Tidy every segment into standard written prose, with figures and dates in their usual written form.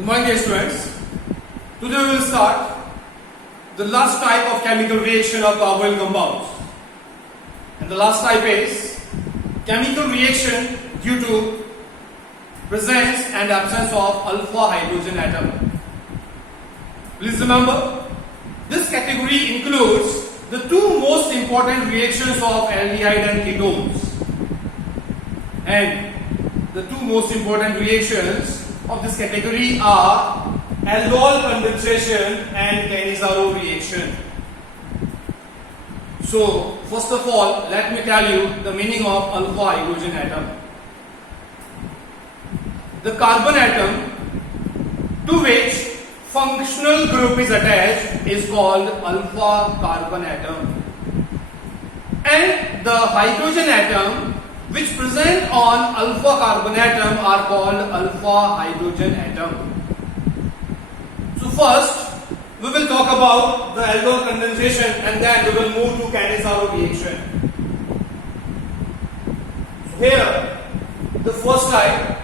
Good morning, dear students. Today we will start the last type of chemical reaction of carboyl compounds. And the last type is chemical reaction due to presence and absence of alpha hydrogen atom. Please remember, this category includes the two most important reactions of aldehyde and ketones. And the two most important reactions of this category are aldol condensation and Cannizzaro reaction. So, first of all, let me tell you the meaning of alpha hydrogen atom. The carbon atom to which functional group is attached is called alpha carbon atom, and the hydrogen atom which present on alpha carbon atom are called alpha hydrogen atom. So first we will talk about the aldol condensation and then we will move to Cannizzaro reaction. So here the first type,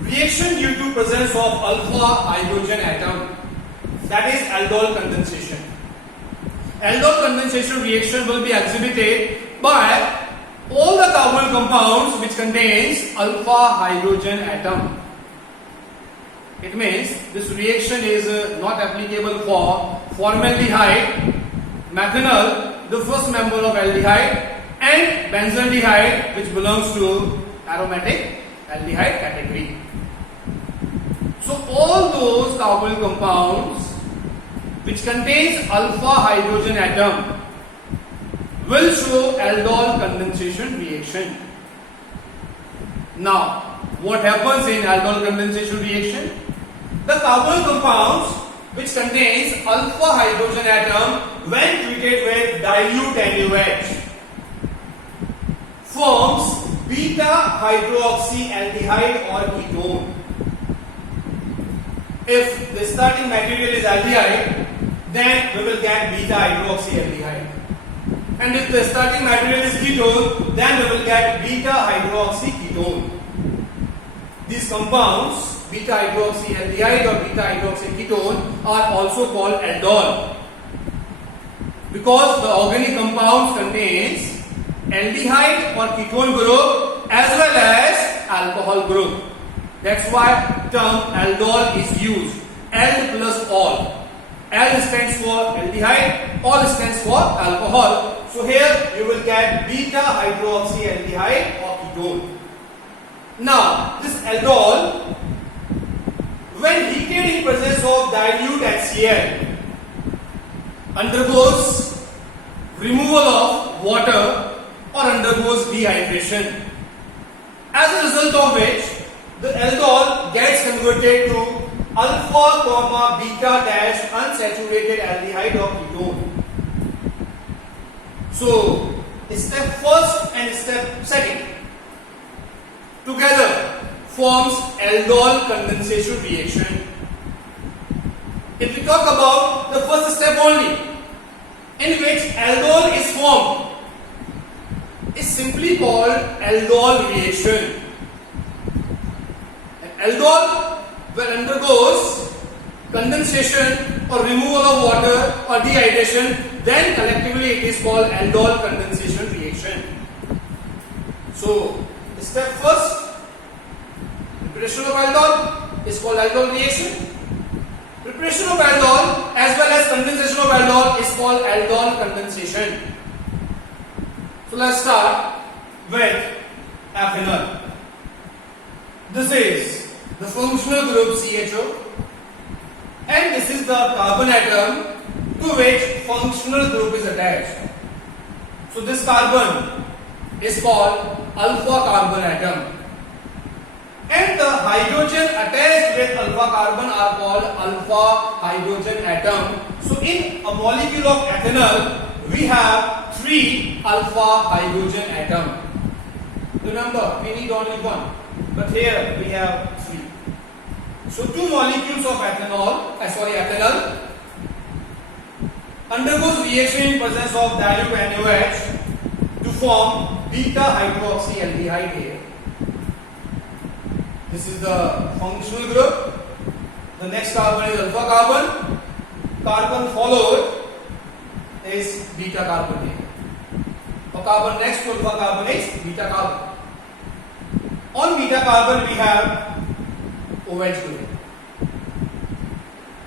reaction due to presence of alpha hydrogen atom, that is aldol condensation. Aldol condensation reaction will be exhibited by all the carbonyl compounds which contains alpha hydrogen atom. It means this reaction is not applicable for formaldehyde, methanol, the first member of aldehyde, and benzaldehyde, which belongs to aromatic aldehyde category. So all those carbonyl compounds which contains alpha hydrogen atom will show aldol condensation reaction. Now, what happens in aldol condensation reaction? The carbonyl compounds which contains alpha hydrogen atom when treated with dilute NaOH forms beta hydroxyaldehyde or ketone. If the starting material is aldehyde, then we will get beta hydroxyaldehyde. And if the starting material is ketone, then we will get beta hydroxyketone. These compounds, beta hydroxyaldehyde or beta hydroxyketone, are also called aldol because the organic compounds contains aldehyde or ketone group as well as alcohol group. That's why term aldol is used. Ald plus all. Al stands for aldehyde, all stands for alcohol. So here you will get beta hydroxyaldehyde or ketone. Now this aldol, when heated in presence of dilute HCl, undergoes removal of water or undergoes dehydration, as a result of which the aldol gets converted to alpha, beta dash unsaturated aldehyde or ketone. So, step first and step second together forms aldol condensation reaction. If we talk about the first step only, in which aldol is formed, is simply called aldol reaction. Aldol, when undergoes condensation or removal of water or dehydration, then collectively it is called aldol condensation reaction. So, step first, preparation of aldol is called aldol reaction. Preparation of aldol as well as condensation of aldol is called aldol condensation. So, let's start with ethanol. This is the functional group CHO, and this is the carbon atom to which functional group is attached. So this carbon is called alpha carbon atom, and the hydrogen attached with alpha carbon are called alpha hydrogen atom. So in a molecule of ethanol we have 3 alpha hydrogen atom. Remember, we need only one, but here we have 3. So 2 molecules of ethanol undergoes reaction in presence of dilute NaOH to form beta hydroxyaldehyde here. This is the functional group The next carbon is alpha carbon. Carbon followed is beta carbon here. Or carbon next to alpha carbon is beta carbon. On beta carbon we have OH group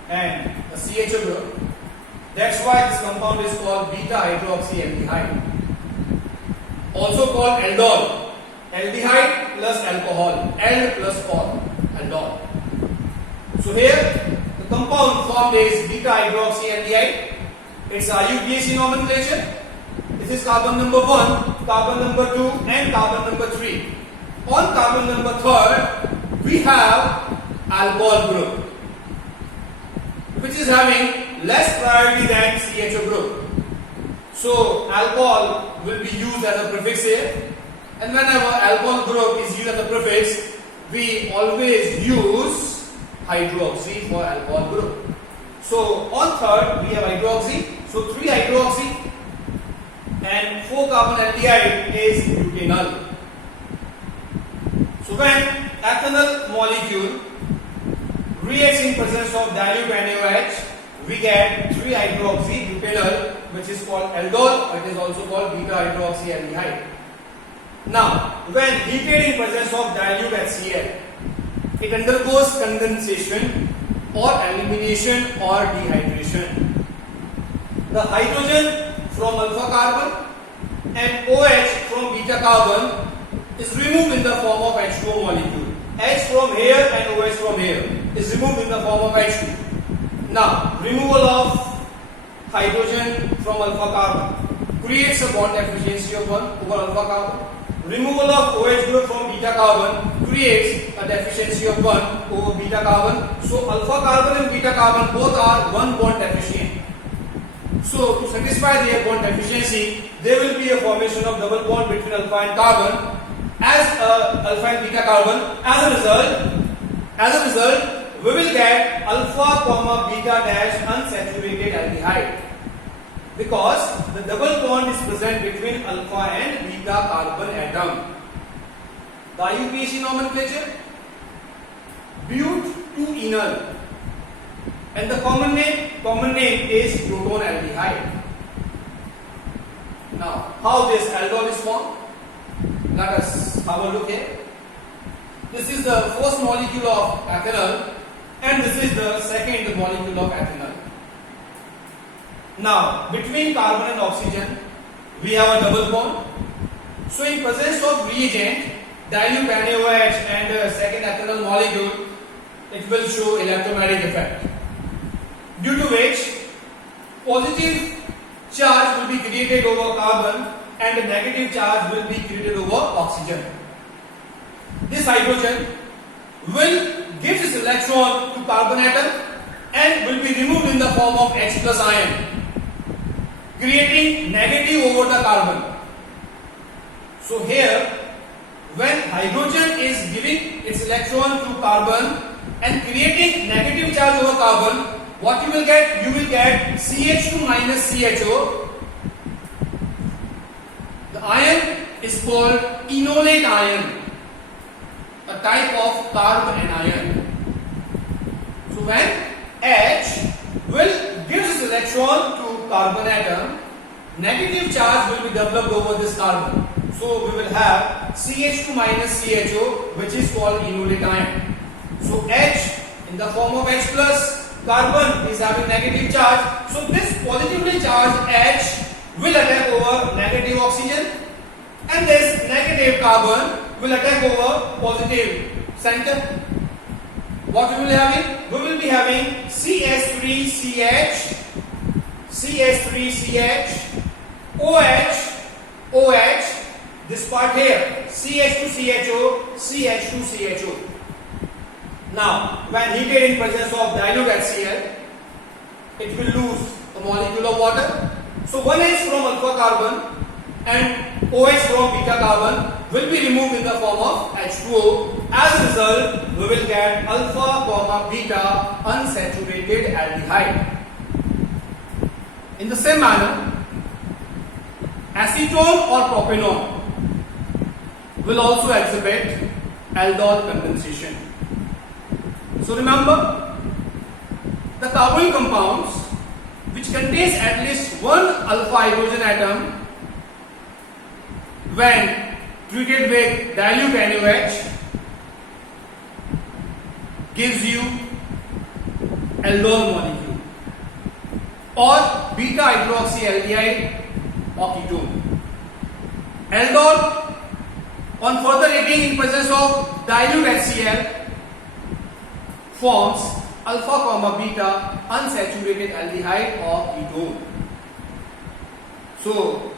and a CHO group. That's why this compound is called beta hydroxyaldehyde. Also called aldol. Aldehyde plus alcohol. Ald plus ol. Aldol. So here the compound formed is beta hydroxyaldehyde. It's IUPAC nomenclature. This is carbon number 1, carbon number 2 and carbon number 3. On carbon number 3 we have alcohol group, which is having less priority than CHO group. So alcohol will be used as a prefix here, and whenever alcohol group is used as a prefix, we always use hydroxy for alcohol group. So on third we have hydroxy, so 3 hydroxy and 4 carbon aldehyde is butanol. So when ethanol molecule reacts in presence of dilute NaOH, we get 3 hydroxy butanol, which is called aldol. It is also called beta hydroxyaldehyde. Now, when heated in presence of dilute HCl, it undergoes condensation or elimination or dehydration. The hydrogen from alpha carbon and OH from beta carbon is removed in the form of H2O molecule. H from here and OH from here is removed in the form of H2. Now, removal of hydrogen from alpha carbon creates a bond efficiency of 1 over alpha carbon. Removal of OH group from beta carbon creates a deficiency of 1 over beta carbon. So, alpha carbon and beta carbon both are 1 bond deficient. So, to satisfy their bond deficiency, there will be a formation of double bond between alpha and carbon as alpha and beta carbon. As a result, we will get alpha comma beta dash unsaturated aldehyde, because the double bond is present between alpha and beta carbon atom. The IUPAC nomenclature, but-2-enol, and the common name is proton aldehyde. Now, how this aldol is formed? Let us have a look here. This is the first molecule of ethanol and this is the second molecule of ethanol. Now, between carbon and oxygen, we have a double bond. So, in presence of reagent, dilute NaOH and second ethanol molecule, it will show electromagnetic effect, due to which positive charge will be created over carbon and a negative charge will be created over oxygen. This hydrogen will give its electron to carbon atom and will be removed in the form of H plus ion, creating negative over the carbon. So here, when hydrogen is giving its electron to carbon and creating negative charge over carbon, what you will get? You will get CH2 minus CHO. The ion is called enolate ion, a type of carbon anion. So when H will give its electron to carbon atom, negative charge will be developed over this carbon. So we will have CH2 minus CHO, which is called enolate ion. So H in the form of H plus, carbon is having negative charge. So this positively charged H will attack over negative oxygen and this negative carbon will attack over positive center. What we will be having? We will be having CS3CH, CS3CH, OH, this part here, CH2CHO, CH2CHO. Now, when heated in presence of dilute HCl, it will lose a molecule of water. So, one H from alpha carbon and OH from beta carbon will be removed in the form of H2O. As a result, we will get alpha comma beta unsaturated aldehyde. In the same manner, acetone or propanol will also exhibit aldol condensation. So remember, the carbonyl compounds which contains at least one alpha hydrogen atom when treated with dilute NaOH gives you aldol molecule or beta hydroxyaldehyde or ketone. Aldol, on further heating in presence of dilute HCl, forms alpha beta unsaturated aldehyde or ketone. So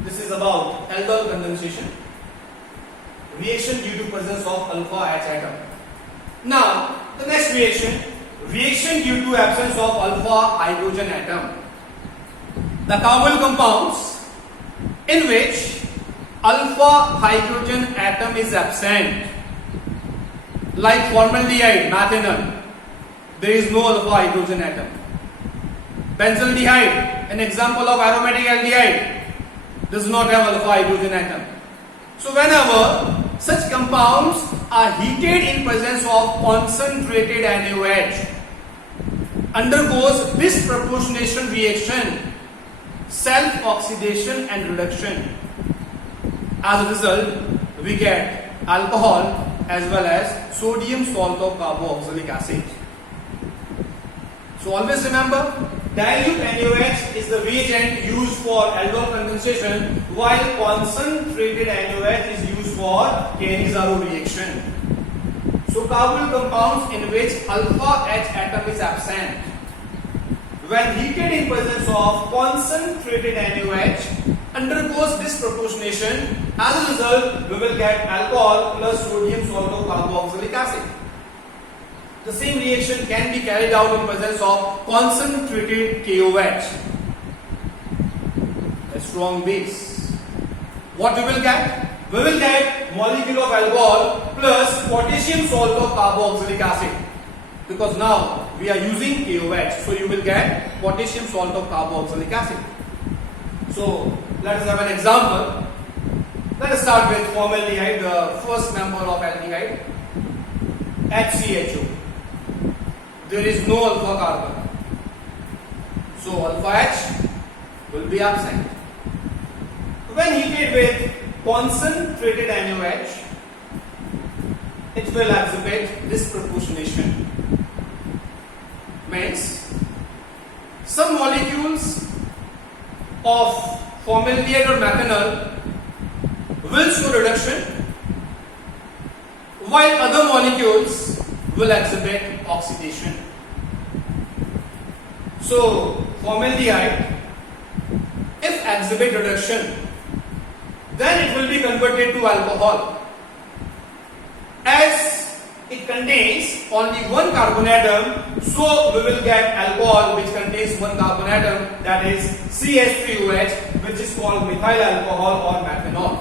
this is about aldol condensation, reaction due to presence of alpha H atom. Now the next reaction due to absence of alpha hydrogen atom. The carbonyl compounds in which alpha hydrogen atom is absent, like formaldehyde, methanol, there is no alpha hydrogen atom. Benzaldehyde, an example of aromatic aldehyde, does not have alpha hydrogen atom. So whenever such compounds are heated in presence of concentrated NaOH, undergoes disproportionation reaction, self-oxidation and reduction. As a result, we get alcohol as well as sodium salt of carboxylic acid. So always remember, dilute NaOH is the reagent used for aldol condensation, while concentrated NaOH is used for Cannizzaro reaction. So carbonyl compounds in which alpha H atom is absent, when heated in presence of concentrated NaOH, undergoes disproportionation. As a result, we will get alcohol plus sodium salt of carboxylic acid. The same reaction can be carried out in presence of concentrated KOH, a strong base. What we will get? We will get molecule of alcohol plus potassium salt of carboxylic acid, because now we are using KOH, so you will get potassium salt of carboxylic acid. So let us have an example. Let us start with formaldehyde, the first member of aldehyde, HCHO. There is no alpha carbon, so alpha H will be absent. When heated with concentrated NaOH, it will exhibit disproportionation. Means some molecules of formaldehyde or methanol will show reduction, while other molecules will exhibit oxidation. So formaldehyde, if exhibit reduction, then it will be converted to alcohol, as it contains only one carbon atom. So we will get alcohol which contains one carbon atom, that is CH3OH, which is called methyl alcohol or methanol.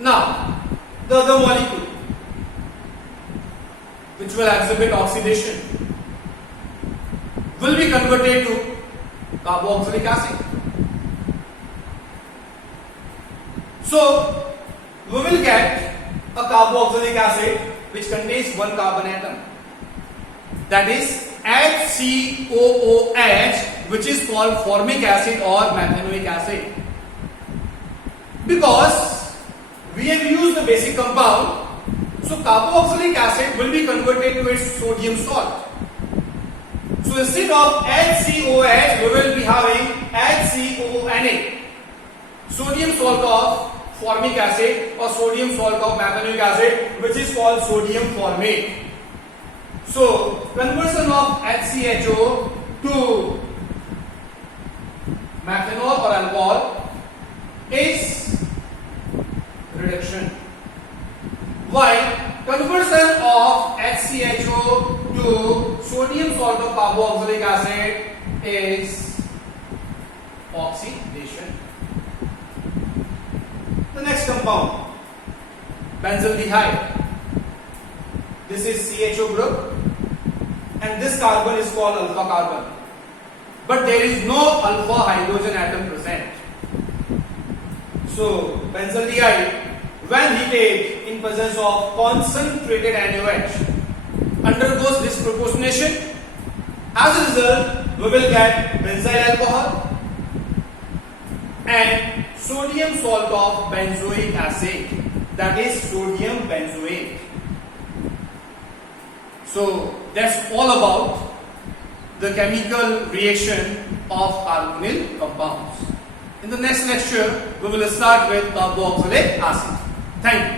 Now the other molecule which will exhibit oxidation will be converted to carboxylic acid. So we will get a carboxylic acid which contains one carbon atom, that is HCOOH, which is called formic acid or methanoic acid. Because we have used the basic compound, so carboxylic acid will be converted to its sodium salt. So instead of HCOH, we will be having HCONA, sodium salt of formic acid or sodium salt of methanoic acid, which is called sodium formate. So conversion of HCHO to methanol or alcohol is reduction, while conversion of HCHO to sodium salt of carboxylic acid is oxidation. The next compound, benzaldehyde. This is CHO group, and this carbon is called alpha carbon, but there is no alpha hydrogen atom present. So benzaldehyde, when heated in presence of concentrated NaOH, undergoes disproportionation. As a result, we will get benzyl alcohol and sodium salt of benzoic acid, that is sodium benzoate. So that's all about the chemical reaction of carbonyl compounds. In the next lecture, we will start with carboxylic acid. Thank you.